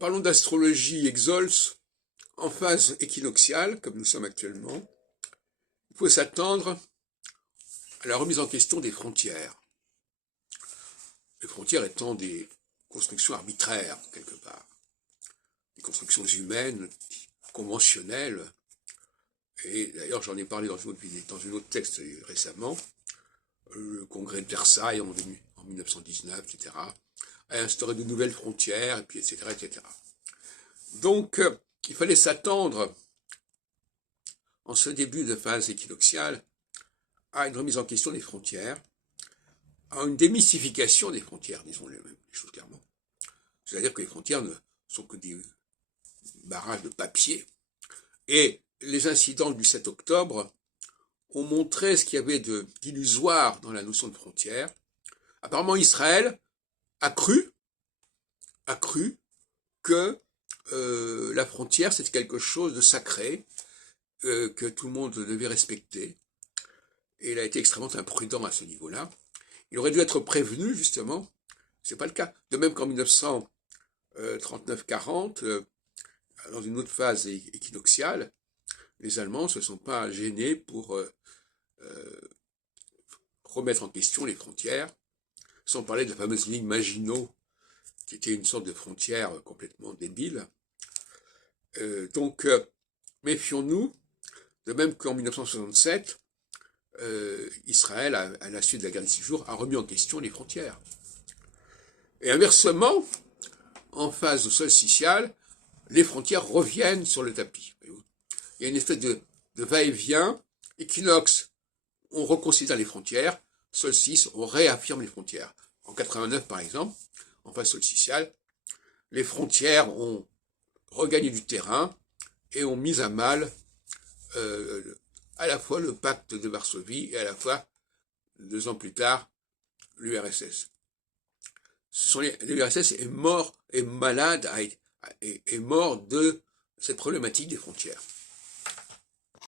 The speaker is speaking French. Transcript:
Parlons d'astrologie exolse en phase équinoxiale, comme nous sommes actuellement. Il faut s'attendre à la remise en question des frontières. Les frontières étant des constructions arbitraires, quelque part. Des constructions humaines, conventionnelles. Et d'ailleurs, j'en ai parlé dans une autre texte récemment. Le congrès de Versailles en 1919, etc., a instauré de nouvelles frontières, et puis etc., etc. Donc, il fallait s'attendre, en ce début de phase équinoxiale, à une remise en question des frontières, à une démystification des frontières, disons les choses clairement. C'est-à-dire que les frontières ne sont que des barrages de papier, et les incidents du 7 octobre ont montré ce qu'il y avait d'illusoire dans la notion de frontière. Apparemment, Israël a cru que la frontière, c'était quelque chose de sacré, que tout le monde devait respecter. Et il a été extrêmement imprudent à ce niveau-là. Il aurait dû être prévenu, justement. C'est pas le cas. De même qu'en 1939-40, dans une autre phase équinoxiale, les Allemands ne se sont pas gênés pour remettre en question les frontières, sans parler de la fameuse ligne Maginot, qui était une sorte de frontière complètement débile. Donc, méfions-nous, de même qu'en 1967, Israël, à la suite de la guerre des 6 jours, a remis en question les frontières. Et inversement, en phase solsticiale, les frontières reviennent sur le tapis. Il y a une espèce de va-et-vient. Équinoxe, on reconsidère les frontières. Solstice, on réaffirme les frontières. En 89, par exemple, en phase solsticiale, les frontières ont regagné du terrain et ont mis à mal à la fois le pacte de Varsovie et à la fois, 2 ans plus tard, l'URSS. L'URSS est mort, est malade, est mort de cette problématique des frontières.